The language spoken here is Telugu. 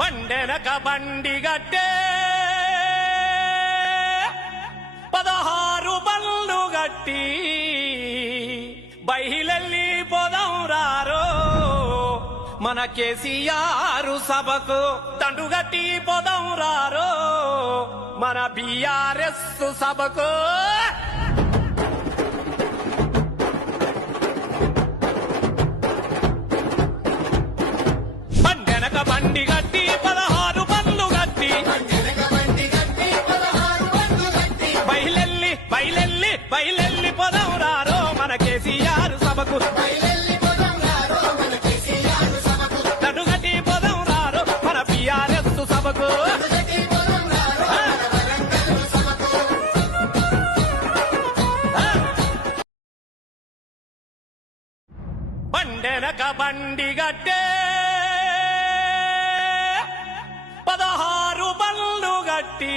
బండెనక బండి గట్టే 16 బళ్ళు గట్టి బయలెల్లి పోదాం రారో మన కేసీఆర్ సభకు దండుగట్టి పోదాం రారో మన బీఆర్ఎస్ సభకు బండెనక బండి గట్టి 16 బళ్ళు గట్టి బయలెల్లి పోదాం రారో మన కేసీఆర్ సభకు దండుగట్టి పోదాం రారో మన బీఆర్ఎస్ సభకు బండెనక బండి గట్టే 16 బళ్ళు గట్టి